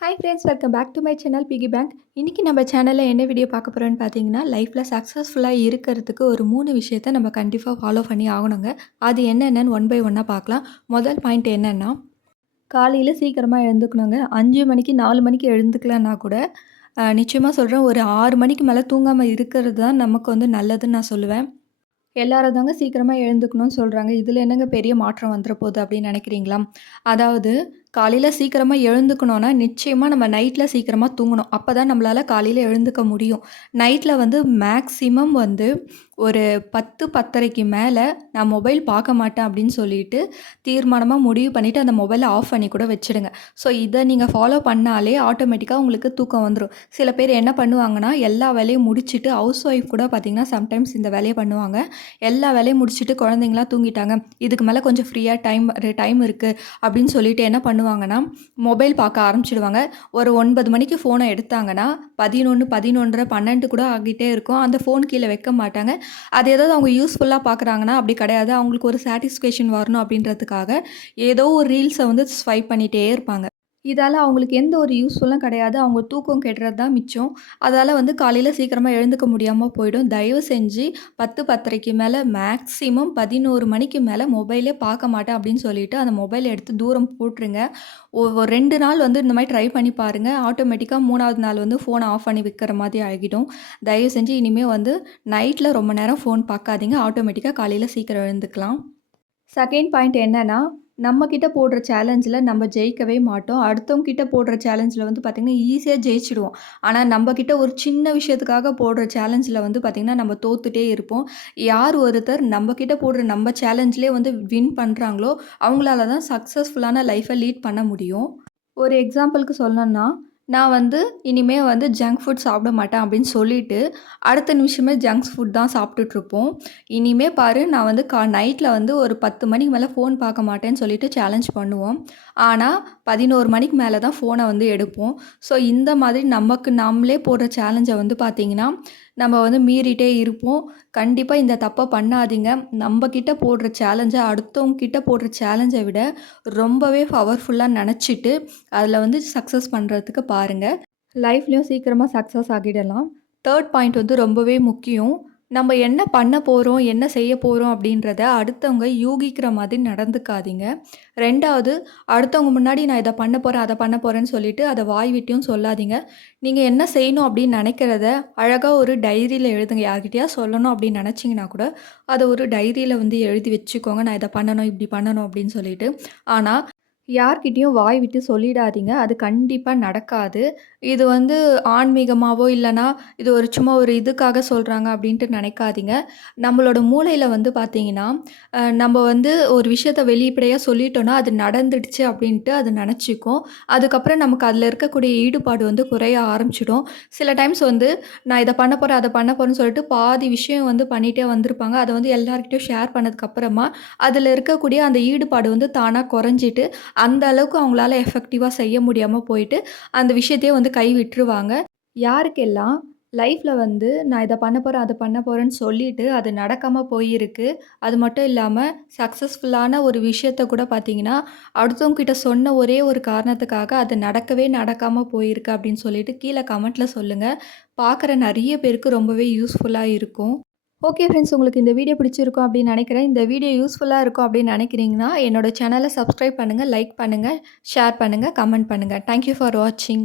Hi friends welcome back to my channel piggy bank இன்றைக்கி நம்ம சேனலில் என்ன வீடியோ பார்க்க போகிறோன்னு பார்த்தீங்கன்னா லைஃப்பில் சக்ஸஸ்ஃபுல்லாக இருக்கிறதுக்கு ஒரு மூணு விஷயத்த நம்ம கண்டிப்பாக ஃபாலோ பண்ணி ஆகணுங்க. அது என்னென்னு ஒன் பை ஒன்னாக பார்க்கலாம். முதல் பாயிண்ட் என்னென்னா காலையில் சீக்கிரமாக எழுந்துக்கணுங்க. அஞ்சு மணிக்கு நாலு மணிக்கு எழுந்துக்கலன்னா கூட நிச்சயமாக சொல்கிறேன் ஒரு ஆறு மணிக்கு மேலே தூங்காமல் இருக்கிறது தான் நமக்கு வந்து நல்லதுன்னு நான் சொல்லுவேன். எல்லாரும் தாங்க சீக்கிரமாக எழுந்துக்கணும்னு சொல்கிறாங்க இதில் என்னங்க பெரிய மாற்றம் வந்துட போகுது அப்படின்னு நினைக்கிறீங்களா? அதாவது காலையில் சீக்கிரமாக எழுந்துக்கணும்னா நிச்சயமாக நம்ம நைட்டில் சீக்கிரமாக தூங்கணும். அப்போ தான் நம்மளால் காலையில் எழுந்துக்க முடியும். நைட்டில் வந்து மேக்ஸிமம் வந்து ஒரு பத்து பத்தரைக்கு மேலே நான் மொபைல் பார்க்க மாட்டேன் அப்படின்னு சொல்லிட்டு தீர்மானமாக முடிவு பண்ணிவிட்டு அந்த மொபைலை ஆஃப் பண்ணி கூட வச்சுடுங்க. ஸோ இதை நீங்கள் ஃபாலோ பண்ணாலே ஆட்டோமேட்டிக்காக உங்களுக்கு தூக்கம் வந்துடும் சில பேர் என்ன பண்ணுவாங்கன்னா எல்லா வேலையும் முடிச்சுட்டு ஹவுஸ் ஒய்ஃப் கூட பார்த்திங்கன்னா சம்டைம்ஸ் இந்த வேலையை பண்ணுவாங்க. எல்லா வேலையும் முடிச்சுட்டு குழந்தைங்களாம் தூங்கிட்டாங்க. இதுக்கு மேலே கொஞ்சம் ஃப்ரீயாக டைம் டைம் இருக்குது அப்படின்னு சொல்லிட்டு என்ன பண்ணுவாங்கன்னா மொபைல் பார்க்க ஆரம்பிச்சிடுவாங்க. ஒரு ஒன்பது மணிக்கு ஃபோனை எடுத்தாங்கன்னா பதினொன்று பதினொன்றரை பன்னெண்டு கூட ஆகிட்டே இருக்கும். அந்த ஃபோன் கீழே வைக்க மாட்டாங்க. அது ஏதாவது அவங்க யூஸ்ஃபுல்லாக பார்க்குறாங்கன்னா அப்படி கிடையாது. அவங்களுக்கு ஒரு சாட்டிஸ்ஃபேக்ஷன் வரணும் அப்படின்றதுக்காக ஏதோ ஒரு ரீல்ஸை வந்து ஸ்வைப் பண்ணிகிட்டே இருப்பாங்க. இதால் அவங்களுக்கு எந்த ஒரு யூஸ்ஃபுல்லும் கிடையாது. அவங்க தூக்கம் கெடுறது தான் மிச்சம். அதால் வந்து காலையில் சீக்கிரமாக எழுந்துக்க முடியாமல் போயிடும். தயவு செஞ்சு பத்து பத்தரைக்கு மேலே மேக்ஸிமம் பதினோரு மணிக்கு மேலே மொபைலே பார்க்க மாட்டேன் அப்படின்னு சொல்லிட்டு அந்த மொபைலை எடுத்து தூரம் போட்டுருங்க. ஒரு ரெண்டு நாள் வந்து இந்த மாதிரி ட்ரை பண்ணி பாருங்கள் ஆட்டோமேட்டிக்காக மூணாவது நாள் வந்து ஃபோனை ஆஃப் பண்ணி வைக்கிற மாதிரி ஆகிடும். தயவு செஞ்சு இனிமேல் வந்து நைட்டில் ரொம்ப நேரம் ஃபோன் பார்க்காதீங்க. ஆட்டோமேட்டிக்காக காலையில் சீக்கிரம் எழுந்துக்கலாம். செகண்ட் பாயிண்ட் என்னென்னா நம்மக்கிட்ட போடுற சேலஞ்சில் நம்ம ஜெயிக்கவே மாட்டோம். அடுத்தவங்க கிட்ட போடுற சேலஞ்சில் வந்து பார்த்திங்கன்னா ஈஸியாக ஜெயிச்சிடுவோம். ஆனால் நம்மக்கிட்ட ஒரு சின்ன விஷயத்துக்காக போடுற சேலஞ்சில் வந்து பார்த்திங்கன்னா நம்ம தோத்துட்டே இருப்போம். யார் ஒருத்தர் நம்மக்கிட்ட போடுற நம்ம சேலஞ்சிலே வந்து வின் பண்ணுறாங்களோ அவங்களால தான் சக்ஸஸ்ஃபுல்லான லைஃப்பை லீட் பண்ண முடியும். ஒரு எக்ஸாம்பிளுக்கு சொல்லணும்னா நான் வந்து இனிமேல் வந்து ஜங்க் ஃபுட் சாப்பிட மாட்டேன் அப்படின்னு சொல்லிவிட்டு அடுத்த நிமிஷமே ஜங்க் ஃபுட் தான் சாப்பிட்டுட்ருப்போம் இனிமேல் பாரு நான் வந்து கா நைட்டில் வந்து ஒரு பத்து மணிக்கு மேலே ஃபோன் பார்க்க மாட்டேன்னு சொல்லிட்டு சேலஞ்ச் பண்ணுவோம். ஆனால் பதினோரு மணிக்கு மேலே தான் ஃபோனை வந்து எடுப்போம். ஸோ இந்த மாதிரி நமக்கு நம்மளே போடுற சேலஞ்சை வந்து பார்த்திங்கன்னா நம்ம வந்து மீறிட்டே இருப்போம். கண்டிப்பாக இந்த தப்பை பண்ணாதீங்க. நம்மக்கிட்ட போடுற சேலஞ்சை அடுத்தவங்க கிட்ட போடுற சேலஞ்சை விட ரொம்பவே பவர்ஃபுல்லாக நினச்சிட்டு அதில் வந்து சக்ஸஸ் பண்ணுறதுக்கு பாருங்கள் லைஃப்லேயும் சீக்கிரமாக சக்ஸஸ் ஆகிடலாம். தேர்ட் பாயிண்ட் வந்து ரொம்பவே முக்கியம். நம்ம என்ன பண்ண போகிறோம் என்ன செய்ய போகிறோம் அப்படின்றத அடுத்தவங்க யூகிக்கிற மாதிரி நடந்துக்காதீங்க. ரெண்டாவது அடுத்தவங்க முன்னாடி நான் இதை பண்ண போகிறேன் அதை பண்ண போகிறேன்னு சொல்லிட்டு அதை வாய் விட்டியும் சொல்லாதீங்க. நீங்கள் என்ன செய்யணும் அப்படின்னு நினைக்கிறத அழகாக ஒரு டைரியில் எழுதுங்க. யார்கிட்டயா சொல்லணும் அப்படின்னு நினச்சிங்கன்னா கூட அதை ஒரு டைரியில் வந்து எழுதி வச்சுக்கோங்க. நான் இதை பண்ணணும் இப்படி பண்ணணும் அப்படின்னு சொல்லிட்டு. ஆனால் யார்கிட்டேயும் வாய் விட்டு சொல்லிடாதீங்க. அது கண்டிப்பாக நடக்காது. இது வந்து ஆன்மீகமாகவோ இல்லைனா இது ஒரு சும்மா ஒரு இதுக்காக சொல்கிறாங்க அப்படின்ட்டு நினைக்காதீங்க. நம்மளோட மூளையில் வந்து பார்த்திங்கன்னா நம்ம வந்து ஒரு விஷயத்த வெளிப்படையாக சொல்லிட்டோன்னா அது நடந்துடுச்சு அப்படின்ட்டு அது நினச்சிக்கும். அதுக்கப்புறம் நமக்கு அதில் இருக்கக்கூடிய ஈடுபாடு வந்து குறைய ஆரம்பிச்சிடும். சில டைம்ஸ் வந்து நான் இதை பண்ண போகிறேன் அதை பண்ண போகிறேன்னு சொல்லிட்டு பாதி விஷயம் வந்து பண்ணிகிட்டே வந்திருப்பாங்க. அதை வந்து எல்லாருக்கிட்டையும் ஷேர் பண்ணதுக்கப்புறமா அதில் இருக்கக்கூடிய அந்த ஈடுபாடு வந்து தானாக குறைஞ்சிட்டு அந்த அளவுக்கு அவங்களால எஃபெக்டிவாக செய்ய முடியாமல் போயிட்டு அந்த விஷயத்தையே வந்து கை விட்டுருவாங்க. யாருக்கெல்லாம் லைஃப்பில் வந்து நான் இதை பண்ண போகிறேன் அதை பண்ண போகிறேன்னு சொல்லிவிட்டு அது நடக்காமல் போயிருக்கு அது மட்டும் இல்லாமல் சக்ஸஸ்ஃபுல்லான ஒரு விஷயத்த கூட பார்த்தீங்கன்னா அடுத்தவங்கக்கிட்ட சொன்ன ஒரே ஒரு காரணத்துக்காக அது நடக்கவே நடக்காமல் போயிருக்கு அப்படின்னு சொல்லிட்டு கீழே கமெண்ட்டில் சொல்லுங்கள் பார்க்குற நிறைய பேருக்கு ரொம்பவே யூஸ்ஃபுல்லாக இருக்கும். ஓகே ஃப்ரெண்ட்ஸ் உங்களுக்கு இந்த வீடியோ பிடிச்சிருக்கும் அப்படின்னு நினைக்கிறேன். இந்த வீடியோ யூஸ்ஃபுல்லாக இருக்கும் அப்படின்னு நினைக்கிறீங்கன்னா என்னோடய சேனலை சப்ஸ்கிரைப் பண்ணுங்கள் லைக் பண்ணுங்கள் ஷேர் பண்ணுங்கள் கமெண்ட் பண்ணுங்கள் தேங்க்யூ ஃபார் வாட்சிங்